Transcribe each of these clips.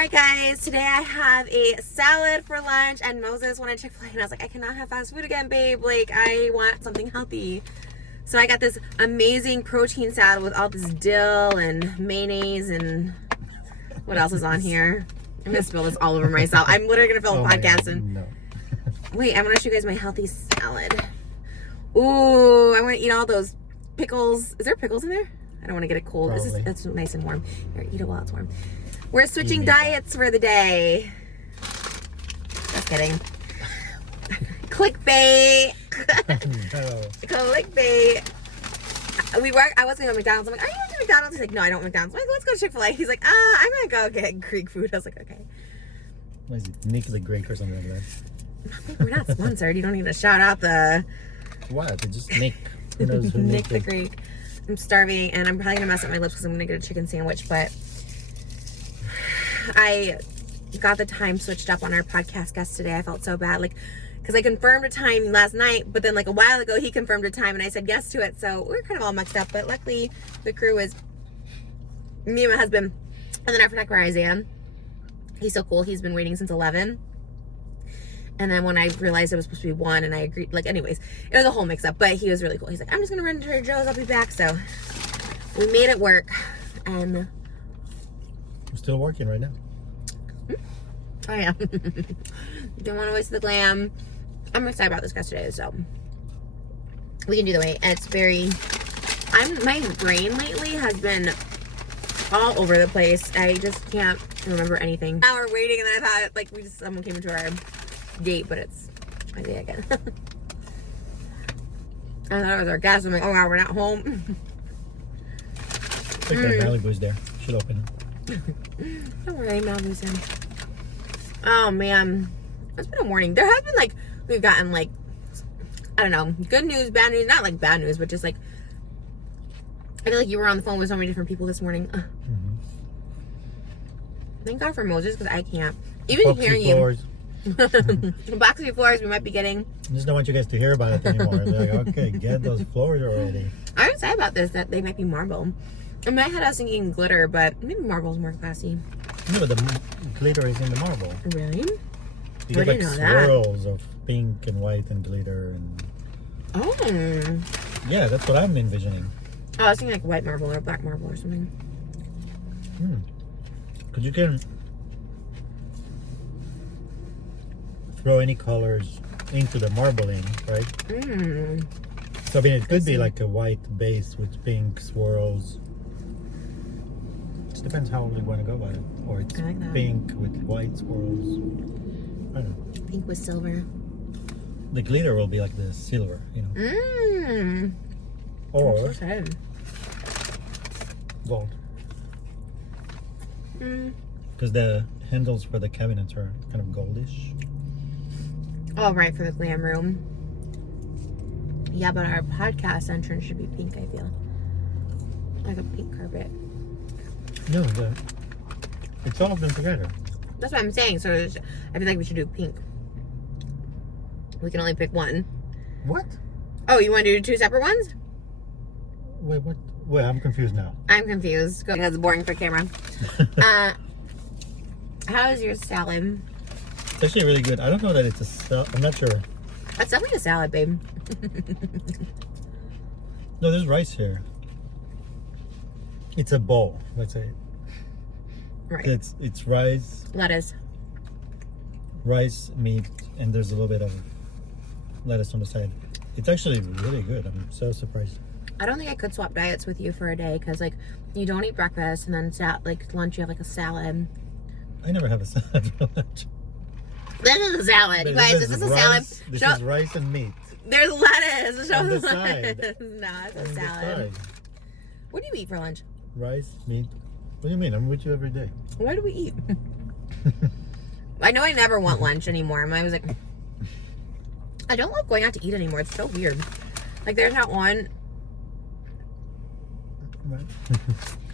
Alright guys, today I have a salad for lunch and Moses wanted Chick-fil-A and I was like, I cannot have fast food again, babe. Like, I want something healthy. So I got this amazing protein salad with all this dill and mayonnaise and what else is on here? I'm gonna spill this all over myself. I'm literally gonna film a podcast and no. Wait, I'm gonna show you guys my healthy salad. Ooh, I wanna eat all those pickles. Is there pickles in there? I don't want to get it cold. It's nice and warm. Here, eat it while it's warm. We're switching diets for the day. Just kidding. Clickbait. No. Clickbait. I was going to go to McDonald's. I'm like, are you going to McDonald's? He's like, no, I don't want McDonald's. I'm like, let's go to Chick-fil-A. He's like, I'm going to go get Greek food. I was like, okay. What is it? Nick the Greek or something like that? We're not sponsored. You don't need to shout out the... What? Just Nick. Who knows who Nick the Greek. I'm starving and I'm probably going to mess up my lips because I'm going to get a chicken sandwich, but... I got the time switched up on our podcast guest today. I felt so bad, like, because I confirmed a time last night, but then like a while ago he confirmed a time and I said yes to it, so we were kind of all mixed up. But luckily the crew is me and my husband and then our photographer Isaiah. He's so cool. He's been waiting since 11, and then when I realized it was supposed to be 1 and I agreed, like, anyways, it was a whole mix up, but he was really cool. He's like, I'm just gonna run to Trader Joe's, I'll be back. So we made it work. And I'm still working right now. Oh yeah. Don't want to waste the glam. I'm excited about this guest today, so we can do the wait. And it's very, my brain lately has been all over the place. I just can't remember anything. Now we're waiting and then I thought like someone came into our gate, but it's Isaiah again. I thought it was our guest. I'm like, oh wow, we're not home. I think that Malibu's there. Should open it. Don't worry, Malibu's in. Oh man, it's been a morning. There has been like, we've gotten like, I don't know, good news, bad news, not like bad news, but just like, I feel like you were on the phone with so many different people this morning. Thank God for Moses, because I can't. Even hearing you. Boxy floors we might be getting. I just don't want you guys to hear about it anymore. They're like, okay, get those floors already. I'm excited about this, that they might be marble. In my head I was thinking glitter, but maybe marble's more classy. No, but the glitter is in the marble. Really? You get like swirls of pink and white and glitter and... Oh. Yeah, that's what I'm envisioning. Oh, I was thinking like white marble or black marble or something. Because you can throw any colors into the marbling, right? So I mean, it could be like a white base with pink swirls. It depends how you want to go about it. Or it's like pink with white swirls. I don't know. Pink with silver. The glitter will be like the silver, you know. Or gold. Because the handles for the cabinets are kind of goldish. Oh, right, for the glam room. Yeah, but our podcast entrance should be pink, I feel. Like a pink carpet. No, it's all of them together. That's what I'm saying. So I feel like we should do pink. We can only pick one. What? Oh, you want to do 2 separate ones? Wait, what? Wait, I'm confused now. I'm confused. Because it's boring for camera. How is your salad? It's actually really good. I don't know that it's a salad. I'm not sure. It's definitely a salad, babe. No, there's rice here. It's a bowl, let's say. Right. It's rice, Lettuce. rice, meat, and there's a little bit of lettuce on the side. It's actually really good. I'm so surprised. I don't think I could swap diets with you for a day because like you don't eat breakfast and then like lunch you have like a salad. I never have a salad for lunch. This is a salad, you guys. This is a salad. This is rice and meat. There's lettuce. Show On the lettuce. side. No, it's a On the salad. side. What do you eat for lunch? Rice, meat. What do you mean? I'm with you every day. What do we eat? I know I never want lunch anymore. I was like, I don't love going out to eat anymore. It's so weird. Like there's not one. Right.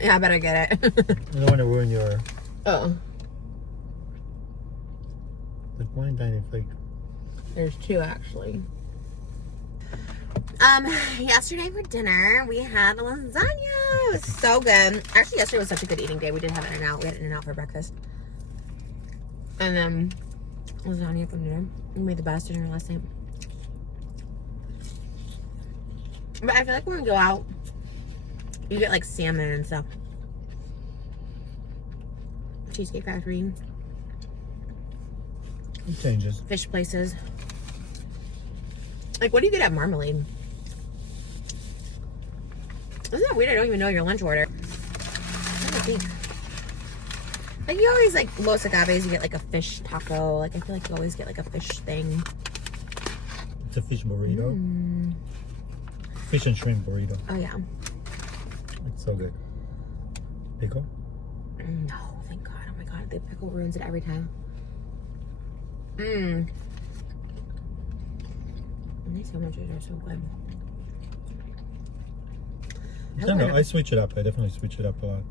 Yeah, I better get it. I don't want to ruin your... Oh. Like one tiny flake. There's 2 actually. Yesterday for dinner we had lasagna. It was so good. Actually, yesterday was such a good eating day. We did have In-N-Out. We had In-N-Out for breakfast. And then lasagna for dinner. We made the best dinner last night. But I feel like when we go out, you get like salmon and stuff. Cheesecake Factory. It changes. Fish places. Like, what do you get at Marmalade? Isn't that weird? I don't even know your lunch order. What do you think? Like, you always, like, Los Agaves, you get, like, a fish taco. Like, I feel like you always get, like, a fish thing. It's a fish burrito. Fish and shrimp burrito. Oh, yeah. It's so good. Pickle? No, thank God. Oh, my God. The pickle ruins it every time. These sandwiches are so good. I don't know. I switch it up. I definitely switch it up a lot.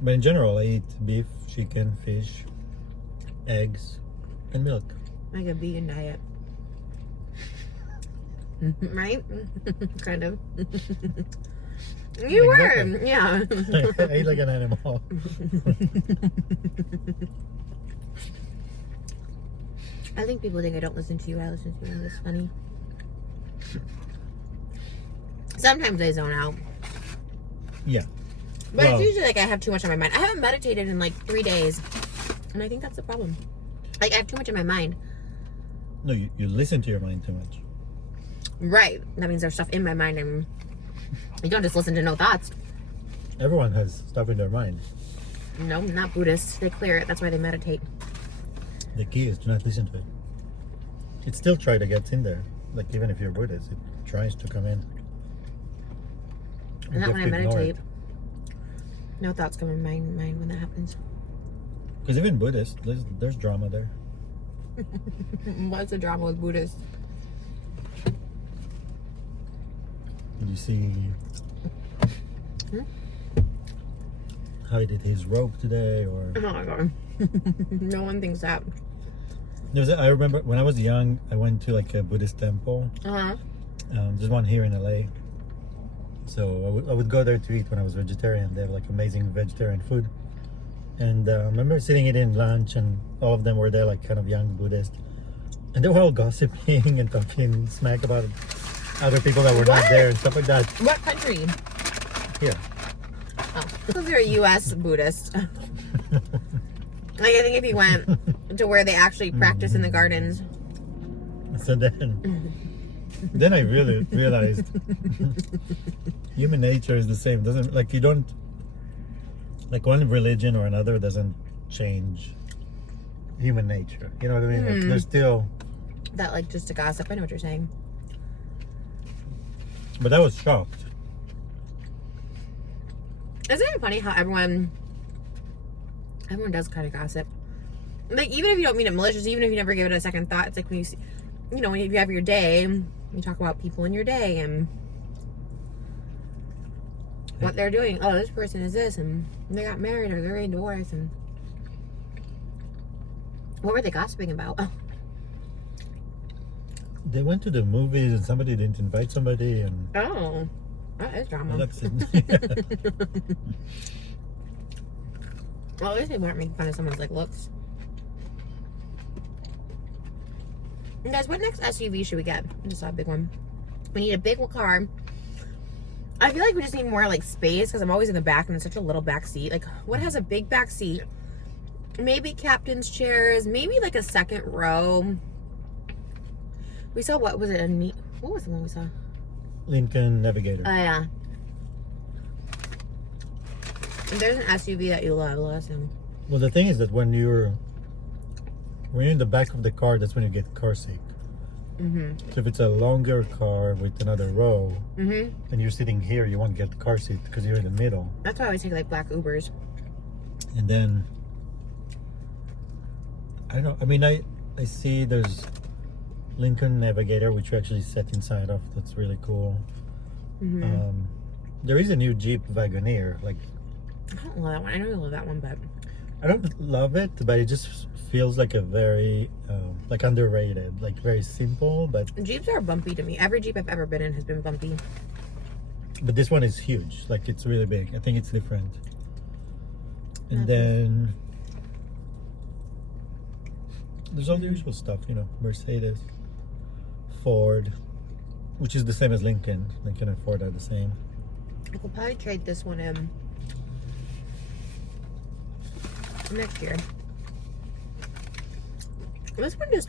But in general, I eat beef, chicken, fish, eggs, and milk. Like a vegan diet. Right? Kind of. You Exactly. were, yeah. I eat like an animal. I think people think I don't listen to you. I listen to you. It's funny. Sometimes I zone out. Yeah. But Well, it's usually like I have too much on my mind. I haven't meditated in like 3 days. And I think that's the problem. Like I have too much in my mind. no, you listen to your mind too much. Right. That means there's stuff in my mind and you don't just listen to no thoughts. Everyone has stuff in their mind. No, not Buddhists. They clear it. That's why they meditate. The key is to not listen to it. It still tries to get in there. Like even if you're Buddhist, it tries to come in. And not when I You have to ignore meditate. No thoughts come in my mind when that happens. Because even Buddhists, there's drama there. What's the drama with Buddhists? You see how he did his rope today, or Oh my God. No one thinks that. I remember when I was young, I went to like a Buddhist temple. Uh-huh. There's one here in LA. So I would go there to eat when I was vegetarian. They have like amazing vegetarian food. And I remember sitting eating lunch, and all of them were there, like kind of young Buddhists, and they were all gossiping and talking smack about other people that were not there and stuff like that. What country? Here. Oh, because you're a U.S. Buddhist. Like I think if you went to where they actually practice in the gardens. So then I really realized human nature is the same. Doesn't like you don't like one religion or another doesn't change human nature. You know what I mean? Like, there's still That like just to gossip. I know what you're saying. But I was shocked. Isn't it funny how everyone does kind of gossip? Like even if you don't mean it malicious, even if you never give it a second thought, it's like when you see, you know, when you have your day, you talk about people in your day and what they're doing. Oh, this person is this, and they got married or they're getting divorced, and what were they gossiping about? Oh, They went to the movies and somebody didn't invite somebody, and oh, that is drama. that's it. Well, at least they weren't making fun of someone's like looks. And guys, what next SUV should we get? I just saw a big one. We need a big car. I feel like we just need more like space because I'm always in the back and it's such a little back seat. Like, what has a big back seat? Maybe captain's chairs. Maybe like a second row. We saw what was it? What was the one we saw? Lincoln Navigator. Oh yeah. If there's an SUV that you love, listen. Well, the thing is that when you're in the back of the car, that's when you get car sick. So if it's a longer car with another row, and you're sitting here, you won't get the car seat because you're in the middle. That's why I always take like black Ubers. And then I don't know. I mean, I see there's Lincoln Navigator, which you actually sit inside of. That's really cool. There is a new Jeep Wagoneer. Like, I don't love that one. I know you love that one, but I don't love it, but it just feels like a very like underrated, like very simple. But Jeeps are bumpy to me. Every Jeep I've ever been in has been bumpy. But this one is huge. Like, it's really big. I think it's different. And then There's all the usual stuff, you know, Mercedes, Ford, which is the same as Lincoln. Lincoln and Ford are the same. I could probably trade this one in next year. This one just,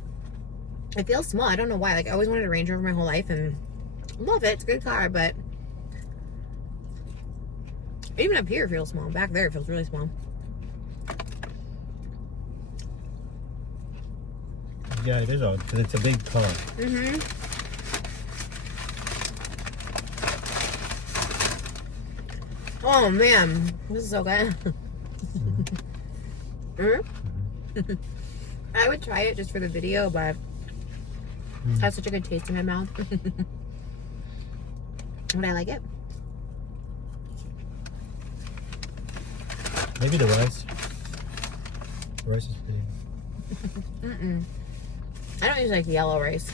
it feels small. I don't know why. Like, I always wanted a Range Rover my whole life and love it. It's a good car, but even up here it feels small. Back there it feels really small. Yeah, it is odd because it's a big car. Mm-hmm. Oh man, this is so good. Mm-hmm. I would try it just for the video, but it has such a good taste in my mouth. Would I like it? Maybe the rice. The rice is pretty. I don't usually like yellow rice.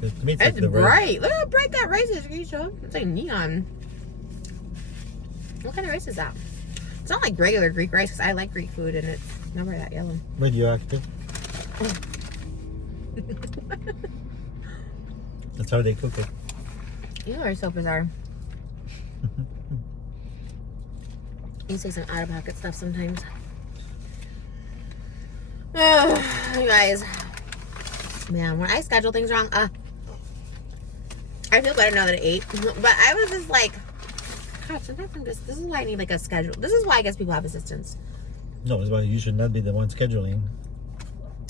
To me, it's It's like the red. bright. Look how bright that rice is, Keisha. It's like neon. What kind of rice is that? It's not like regular Greek rice because I like Greek food and it's never that yellow. Radioactive. That's how they cook it. You are so bizarre. You say some out of pocket stuff sometimes. Oh, you guys. Man, when I schedule things wrong, I feel better now that I ate. But I was just like, God, sometimes I'm just, this is why I need like a schedule. This is why I guess people have assistants. No, that's why you should not be the one scheduling.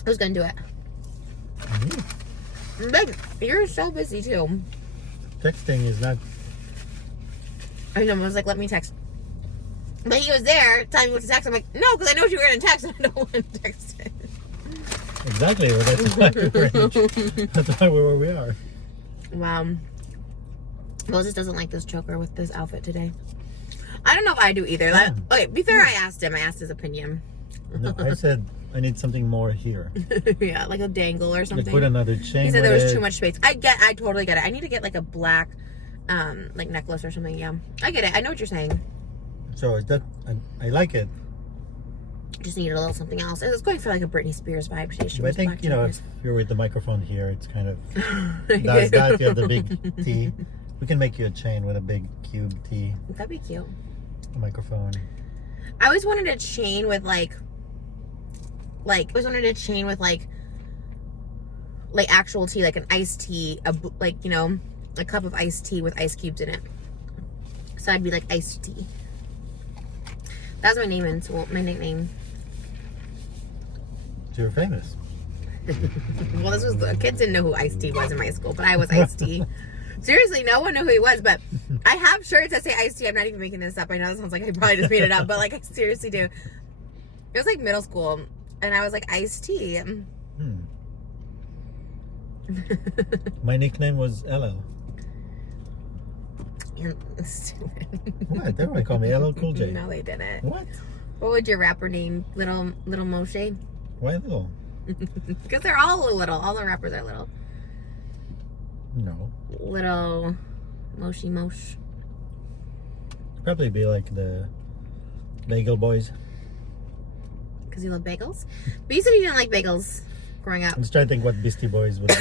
Who's gonna do it? Babe, you're so busy too. Texting is not. I know, I was like, let me text. But he was there telling me what to text. I'm like, no, because I know what you were going to text and I don't want to text it. Exactly. Well, that's why we're where we are. Wow. Moses doesn't like this choker with this outfit today. I don't know if I do either. Okay, be fair, I asked him. I asked his opinion. No, I said I need something more here. Yeah, like a dangle or something. Like put another chain. He said there was with too it. much space. I totally get it. I need to get like a black, like necklace or something. Yeah, I get it. I know what you're saying. So is that I like it. Just needed a little something else. I was going for like a Britney Spears vibe today. But I think, you know, if you're with the microphone here, it's kind of that's that. You have the big T. We can make you a chain with a big cube T. That'd be cute. A microphone. I always wanted a chain with like actual tea, like an iced tea, like, you know, a cup of iced tea with ice cubes in it. So I'd be like iced tea. That's my name in school, my nickname. So you're famous. Well, this was, the kids didn't know who Iced Tea was in my school, but I was Iced Tea. Seriously, no one knew who he was, but I have shirts that say Iced Tea. I'm not even making this up. I know it sounds like I probably just made it up, but like I seriously do. It was like middle school, and I was like Iced Tea. My nickname was LL. You're stupid. What? Everyone called me LL Cool J. No, they didn't. What? What would your rapper name? Little Moshe? Why little? Because they're all little. All the rappers are little. No. Little Mosh. Probably be like the Bagel Boys. Because you love bagels? But you said you didn't like bagels growing up. I'm just trying to think what Beastie Boys would be.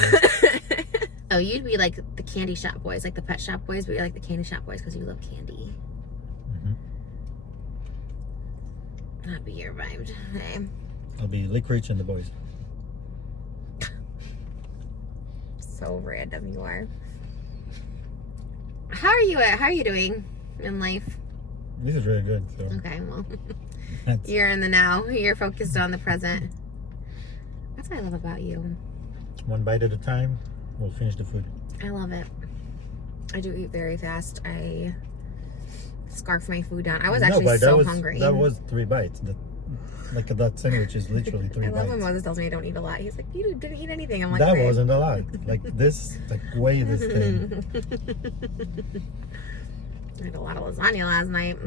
Oh, you'd be like the candy shop boys, like the pet shop boys, but you're like the candy shop boys because you love candy. That'd be your vibe. Okay. I'll be Licorice and the Boys. So random you are. How are you doing in life? This is really good. So Okay, well, you're in the now. You're focused on the present. That's what I love about you. one bite at a time, we'll finish the food. I love it. I do eat very fast. I scarf my food down. I was actually so hungry. That was 3 bites. That sandwich is literally 3 I bites. love when Moses tells me I don't eat a lot. He's like, you didn't eat anything. I'm like, That "Babe." wasn't a lot. Like this, like weigh this thing. I had a lot of lasagna last night.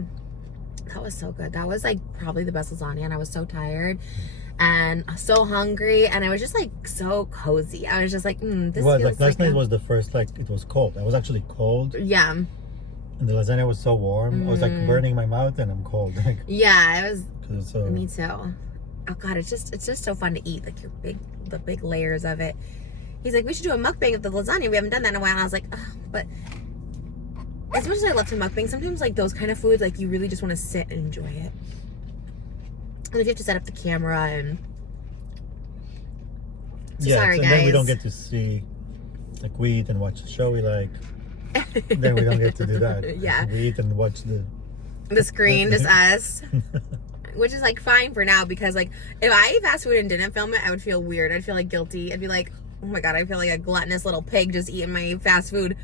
That was so good. That was like probably the best lasagna, and I was so tired and so hungry, and I was just like so cozy. I was just like, this It was feels like last night was the first, like it was cold. I was actually cold, yeah. and the lasagna was so warm. I was like burning my mouth, and I'm cold. Like, Yeah, it was. 'cause it's so, Me too. oh God, it's just so fun to eat, like the big layers of it. He's like, we should do a mukbang of the lasagna. We haven't done that in a while. And I was like, oh, but as much as I love to mukbang, sometimes like those kind of foods, like you really just want to sit and enjoy it. And if you have to set up the camera and so yeah, sorry and guys. then we don't get to see, like, we eat and watch the show we like. Then we don't get to do that. Yeah. We eat and watch the screen, just us. Which is like fine for now, because like if I ate fast food and didn't film it, I would feel weird. I'd feel like guilty. I'd be like, oh my God, I feel like a gluttonous little pig just eating my fast food.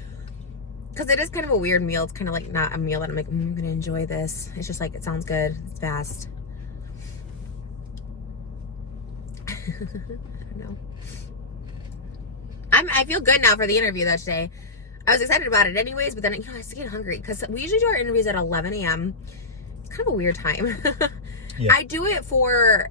Because it is kind of a weird meal. It's kind of like not a meal that I'm like, I'm gonna enjoy this. It's just like, it sounds good. It's fast. I don't know. I feel good now for the interview though today. I was excited about it anyways, but then, you know, I was getting hungry because we usually do our interviews at 11 a.m. It's kind of a weird time. Yeah. I do it for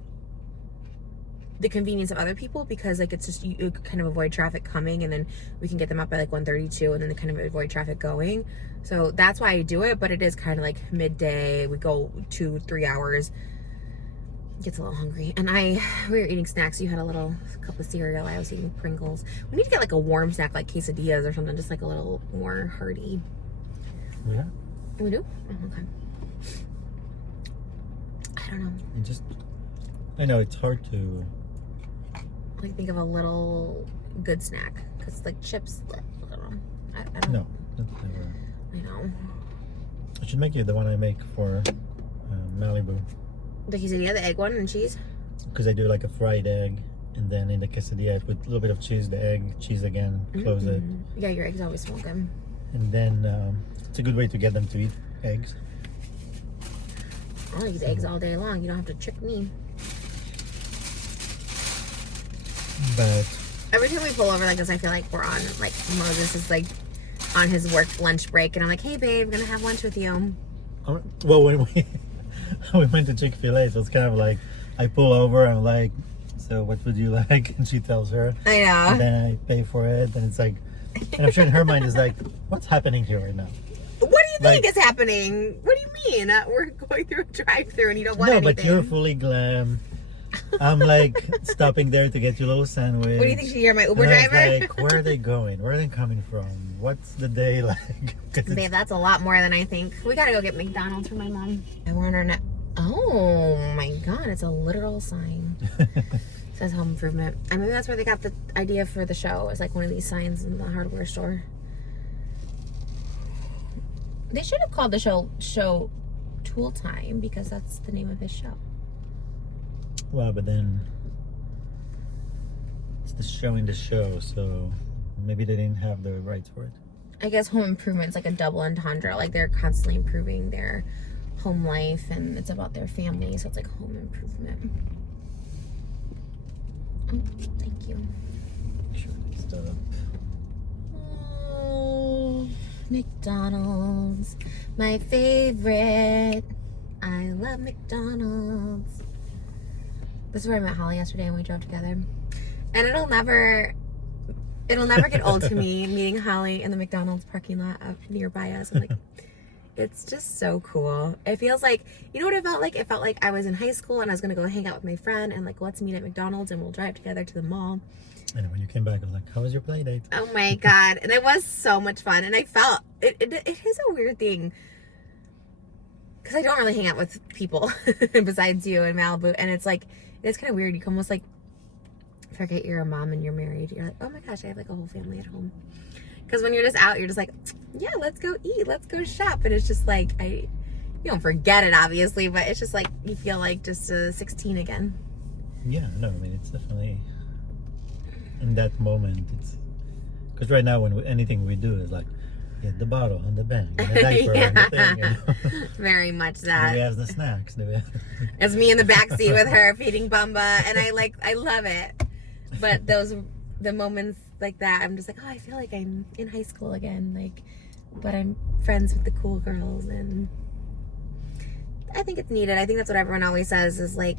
the convenience of other people, because like it's just, you kind of avoid traffic coming, and then we can get them up by like 1:32, and then they kind of avoid traffic going. So that's why I do it, but it is kind of like midday. We go 2-3 hours. Gets a little hungry, and we were eating snacks. You had a cup of cereal. I was eating Pringles. We need to get like a warm snack, like quesadillas or something, just like a little more hearty. Yeah. We do? Oh, okay. I don't know. I know it's hard to like think of a little good snack, because like chips, I don't know. I don't No, that's never. I know. I should make you the one I make for Malibu. The quesadilla, the egg one and cheese? Because I do like a fried egg, and then in the quesadilla I put a little bit of cheese, the egg, cheese again, close it. Yeah, your eggs always smell good. And then it's a good way to get them to eat eggs. I'll eat eggs all day long. You don't have to trick me. But every time we pull over like this, I feel like we're on, like, Moses is like on his work lunch break, and I'm like, hey babe, I'm gonna have lunch with you. well, when we went to Chick-fil-A, so it's kind of like I pull over, I'm like, so what would you like? And she tells her. I know. And then I pay for it, and it's like, and I'm sure in her mind is like, what's happening here right now? What do you think is happening? What do you mean? We're going through a drive-thru and you don't want anything. No, but you're fully glam. I'm like stopping there to get you a little sandwich. What do you think? You're my Uber and driver? I was like, where are they going? Where are they coming from? What's the day like? Babe, that's a lot more than I think. We gotta go get McDonald's for my mom. And we're on our net. Oh my God, it's a literal sign. It says home improvement. And maybe that's where they got the idea for the show. It's like one of these signs in the hardware store. They should have called the show Tool Time, because that's the name of this show. Well, but then it's the show in the show, so maybe they didn't have the rights for it. I guess home improvement's like a double entendre. Like they're constantly improving their home life, and it's about their family, so it's like home improvement. Oh, thank you. Sure, it's up. Oh, McDonald's, my favorite. I love McDonald's. This is where I met Holly yesterday, and we drove together. And it'll never get old to me meeting Holly in the McDonald's parking lot up nearby us. I'm like, it's just so cool. It feels like, you know what it felt like? It felt like I was in high school and I was gonna go hang out with my friend, and like, let's meet at McDonald's and we'll drive together to the mall. And when you came back, I was like, how was your play date? Oh my God. And it was so much fun. And I felt, it is a weird thing, because I don't really hang out with people besides you in Malibu. And it's like, it's kind of weird. You can almost like forget you're a mom and you're married. You're like, oh my gosh, I have like a whole family at home. Because when you're just out, you're just like, yeah, let's go eat, let's go shop. And it's just like, you don't forget it obviously, but it's just like, you feel like just 16 again. Yeah, no, I mean, it's definitely in that moment. It's because right now anything we do is like, get the bottle and the bag and the diaper and the thing. You know? Very much that. We have the snacks. It's me in the backseat with her feeding Bumba, and I love it. But the moments like that, I'm just like, oh, I feel like I'm in high school again. Like, but I'm friends with the cool girls, and I think it's needed. I think that's what everyone always says is like,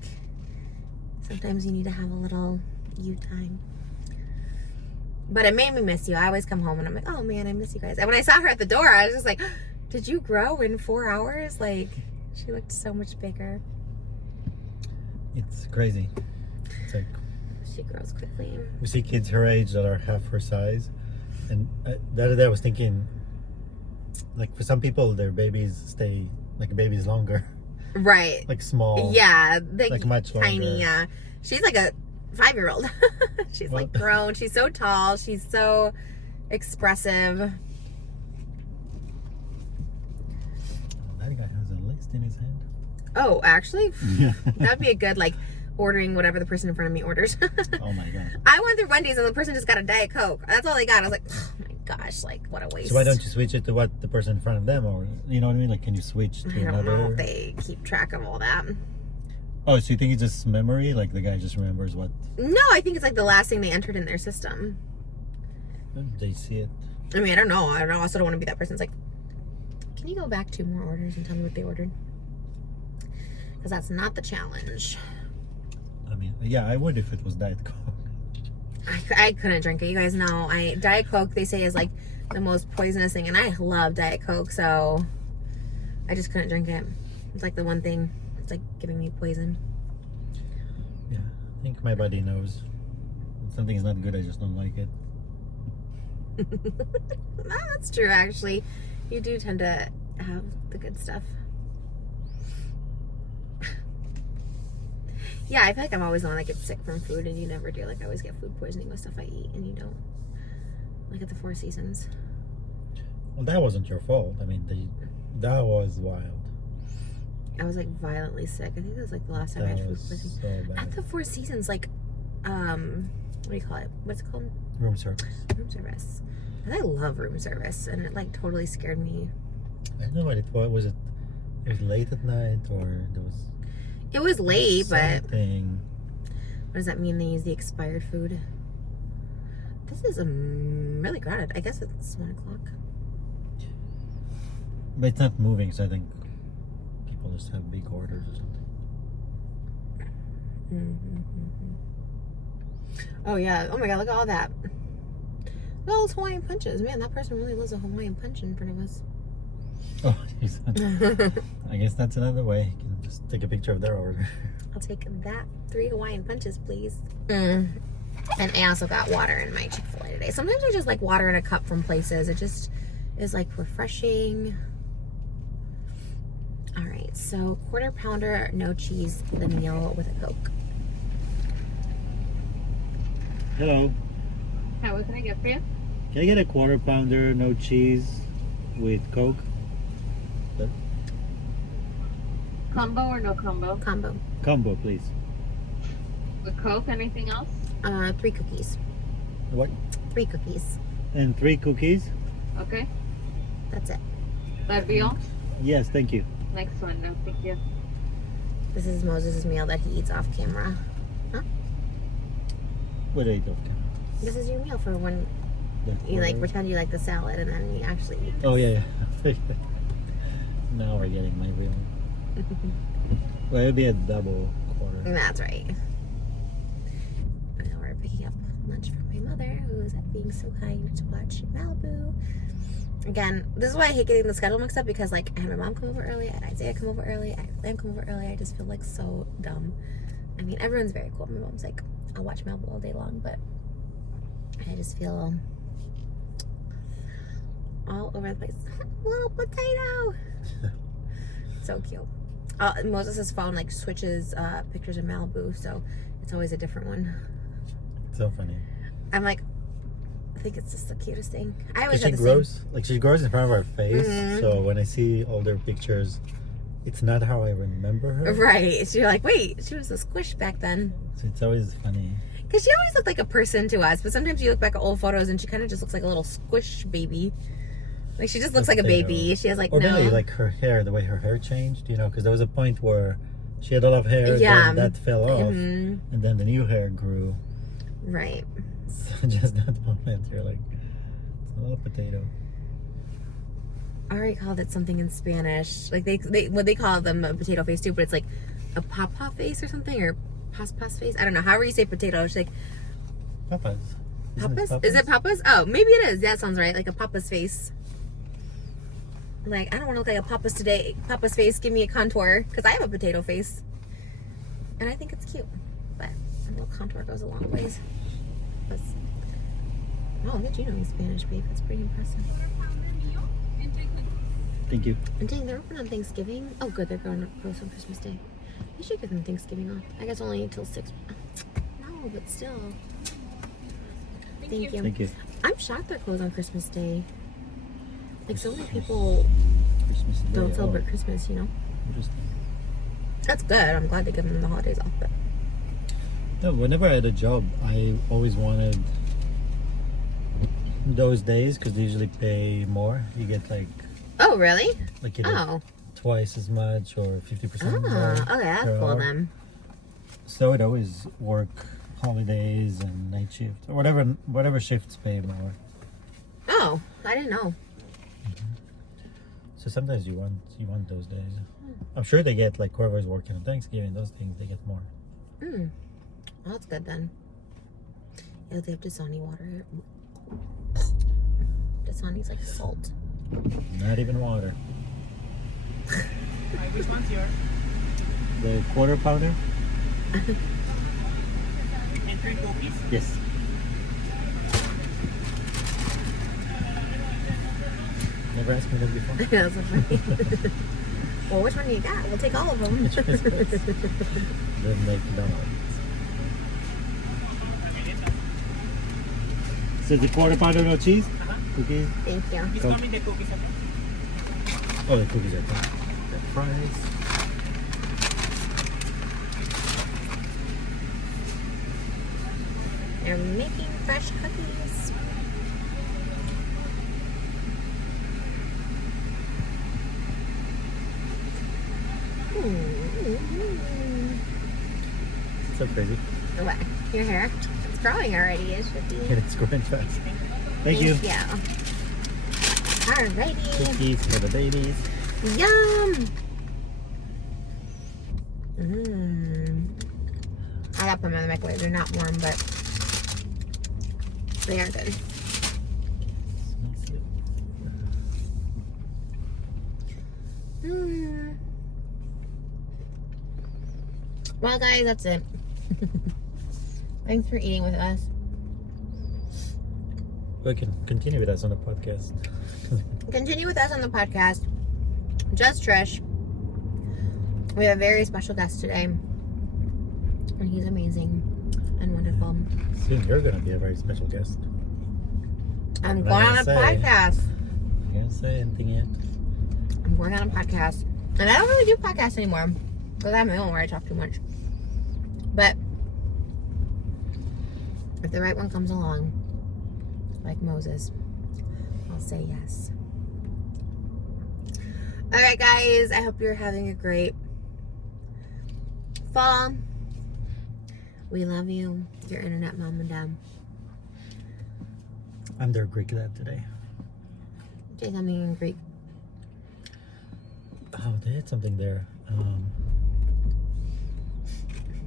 sometimes you need to have a little you time. But it made me miss you. I always come home and I'm like, oh man, I miss you guys. And when I saw her at the door, I was just like, did you grow in 4 hours? Like, she looked so much bigger. It It's crazy. It's like She grows quickly. we see kids her age that are half her size, and the other day I was thinking, like for some people their babies stay like babies longer, Right. like small. Yeah. Like much longer. Tiny. Yeah. She's like a 5-year-old. She's like grown. She's so tall. She's so expressive. That guy has a list in his hand. Oh, actually, Yeah. that'd be a good like ordering whatever the person in front of me orders. Oh my god. I went through Wendy's and the person just got a Diet Coke. That's all they got. I was like, oh my gosh, like what a waste. So why don't you switch it to what the person in front of them, or you know what I mean? Like, can you switch to I don't another? know if they keep track of all that. Oh, so you think it's just memory? Like the guy just remembers what No, I think it's like the last thing they entered in their system. they see it. I mean, I don't know. I also don't want to be that person. It's like, can you go back 2 more orders and tell me what they ordered? Because that's not the challenge. I mean, yeah, I would if it was Diet Coke. I couldn't drink it. You guys know, Diet Coke they say is like the most poisonous thing, and I love Diet Coke, so I just couldn't drink it. It's like the one thing. It's like giving me poison. Yeah, I think my body knows. If something is not good, I just don't like it. No, that's true, actually. You do tend to have the good stuff. Yeah, I feel like I'm always the one that gets sick from food, and you never do. Like, I always get food poisoning with stuff I eat, and you don't. Like at the Four Seasons. Well, that wasn't your fault. I mean, that was wild. I was like violently sick. I think that was like the last time I That had food was poisoning. so At bad. the Four Seasons, like, what do you call it? What's it called? Room service. Room service. And I love room service, and it like totally scared me. I don't know what it was. It was late at night, or there was. It was late, but something. what does that mean? They use the expired food. This is really crowded. I guess it's 1 o'clock. But it's not moving, so I think people just have big orders or something. Oh yeah. Oh my god, look at all that. Look at all those Hawaiian punches. Man, that person really loves a Hawaiian punch in front of us. Oh, geez. I guess that's another way. You can just take a picture of their order. I'll take that. 3 Hawaiian punches, please. And I also got water in my Chick-fil-A today. Sometimes I just like water in a cup from places. It just is like refreshing. All right, so 1/4 pounder, no cheese, the meal with a Coke. Hello. Hi, what can I get for you? Can I get a 1/4 pounder, no cheese, with Coke? Combo or no combo? Combo. Combo, please. With Coke, anything else? 3 cookies. What? 3 cookies. And 3 cookies? Okay. That's it. That'd be all? Yes, thank you. Next one, no, thank you. This is Moses' meal that he eats off camera. What do you do? This is your meal for when you like pretend you like the salad and then you actually eat this. Oh, yeah, yeah. Now we're getting my real. Well, it'll be a double 1/4. That's right. Now we're picking up lunch from my mother, who is being so kind to watch Malibu. Again, this is why I hate getting the schedule mixed up, because like I had my mom come over early, I had Isaiah come over early, I had Lamb come over early. I just feel like so dumb. I mean, everyone's very cool. My mom's like, I'll watch Malibu all day long, but I just feel all over the place. Little potato. So cute. Moses' phone like switches pictures of Malibu, so it's always a different one. So funny. I'm like, I think it's just the cutest thing. I always She have the grows, like she grows in front of our face. Mhm. So when I see older pictures, it's not how I remember her. same. Right. So you're like, wait, she was a squish back then. So it's always funny. Because she always looked like a person to us, but sometimes you look back at old photos and she kind of just looks like a little squish baby. Like she just looks like a baby. She has like Or no. maybe like her hair, the way her hair changed, you know, because there was a point where she had a lot of hair, Yeah. then that fell off, Mhm. and then the new hair grew. Right. So just that moment, you're like, it's a little potato. I already called it something in Spanish. Like they call them a potato face too, but it's like a papa face or something, or pas face. I don't know. However you say potato, it's like Papas. Isn't papas. Is it papas? Oh, maybe it is. That sounds right. Like a papa's face. Like I don't want to look like a papa's today. Papa's face. Give me a contour, because I have a potato face. And I think it's cute. But a little contour goes a long ways. Oh, look at you knowing Spanish, babe. That's pretty impressive. Thank you. And dang, they're open on Thanksgiving. Oh, good. They're going to close on Christmas Day. You should give them Thanksgiving off. I guess only until 6. No, but still. Thank you. Thank you. I'm shocked they're closed on Christmas Day. Like, so many people Christmas Day. don't celebrate Christmas, you know? Interesting. That's good. I'm glad they give them the holidays off. But No, whenever I had a job, I always wanted those days because they usually pay more. You get like oh, really? you get Oh. twice as much or 50% more. Oh, okay. That's per cool hour. then. So I'd always work holidays and night shift or whatever shifts pay more. Oh, I didn't know. So sometimes you want those days. I'm sure they get like whoever's working on Thanksgiving, those things they get more. Well, that's good then. Yeah, they have Dasani water here. Dasani's like salt. Not even water. Which one's yours? The quarter pounder? And 3 cookies? Yes. Never asked me that before. That's so funny. Well, which one do you got? We'll take all of them. Which one is this? The McDonald's. So the quarter pounder, no cheese? Cookies? Thank you. It's Coke. coming the cookies. Oh, the cookies are fine. The fries. They're making fresh cookies. So crazy. What? Your hair? It's growing already. It should be. It's growing fast. Thank you. Alrighty. Cookies for the babies. Yum. I got them in the microwave. They're not warm, but they are good. Smells good. Well, guys, that's it. Thanks for eating with us. We can continue with us on the podcast. Continue with us on the podcast. Just Trish. We have a very special guest today. And he's amazing and wonderful. Soon you're going to be a very special guest. I'm I'm going on not a gonna say. podcast. You can't say anything yet. I'm going on a podcast. And I don't really do podcasts anymore. Because I have my own where I talk too much. But if the right one comes along, like Moses, I'll say yes. Alright guys, I hope you're having a great fall. We love you, your internet mom and dad. I'm their Greek dad today. Say something in Greek. Oh, they had something there.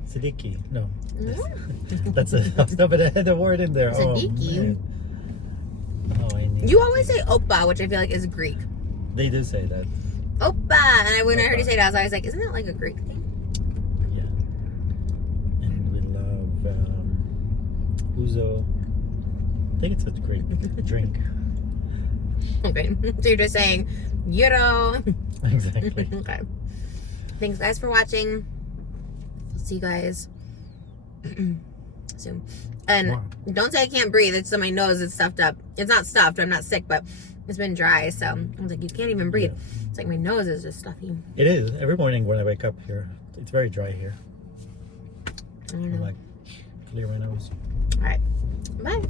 Siddiqui. No. That's a no, but I had a word in there. Siddiqui? Oh, I need. You always say oppa, which I feel like is Greek. They do say that. Oppa! And when I heard you Oppa. say that, I was always like, isn't that like a Greek thing? Yeah. And we love ouzo. I think it's a Greek drink. Okay. So you're just saying, euro. Exactly. Okay. Thanks guys for watching. I'll see you guys soon. And Wow. don't say I can't breathe. It's so my nose is stuffed up. It's not stuffed. I'm not sick, but it's been dry. So I was like, you can't even breathe. Yeah. It's like my nose is just stuffy. It is. Every morning when I wake up here, it's very dry here. I don't I'm know. like, clear my nose. All right. Bye.